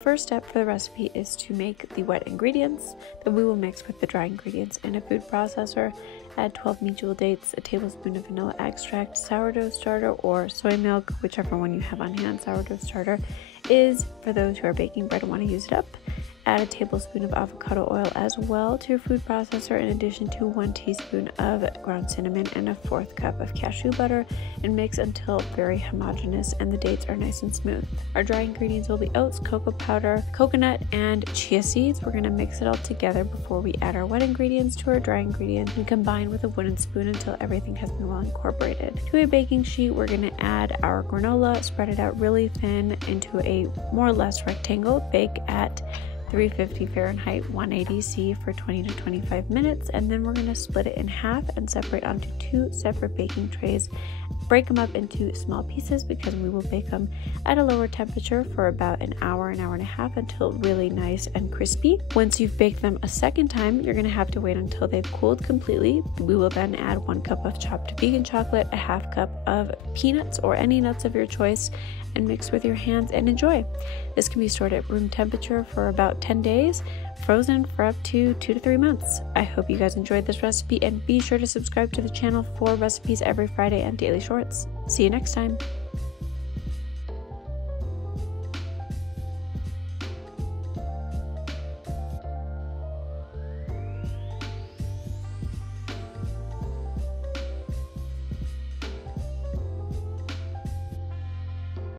First step for the recipe is to make the wet ingredients that we will mix with the dry ingredients in a food processor. Add 12 medjool dates, a tablespoon of vanilla extract, sourdough starter or soy milk, whichever one you have on hand. Sourdough starter is for those who are baking bread and want to use it up. Add a tablespoon of avocado oil as well to your food processor, in addition to 1 teaspoon of ground cinnamon and a 1/4 cup of cashew butter, and mix until very homogeneous and the dates are nice and smooth. Our dry ingredients will be oats, cocoa powder, coconut, and chia seeds. We're going to mix it all together before we add our wet ingredients to our dry ingredients and combine with a wooden spoon until everything has been well incorporated. To a baking sheet, we're going to add our granola, spread it out really thin into a more or less rectangle. Bake at 350 Fahrenheit, 180 C for 20 to 25 minutes, and then we're going to split it in half and separate onto 2 separate baking trays. Break them up into small pieces because we will bake them at a lower temperature for about an hour and a half until really nice and crispy. Once you've baked them a second time, you're going to have to wait until they've cooled completely. We will then add 1 cup of chopped vegan chocolate, a 1/2 cup of peanuts or any nuts of your choice, and mix with your hands and enjoy. This can be stored at room temperature for about 10 days, frozen for up to 2 to 3 months. I hope you guys enjoyed this recipe, and be sure to subscribe to the channel for recipes every Friday and daily shorts. See you next time.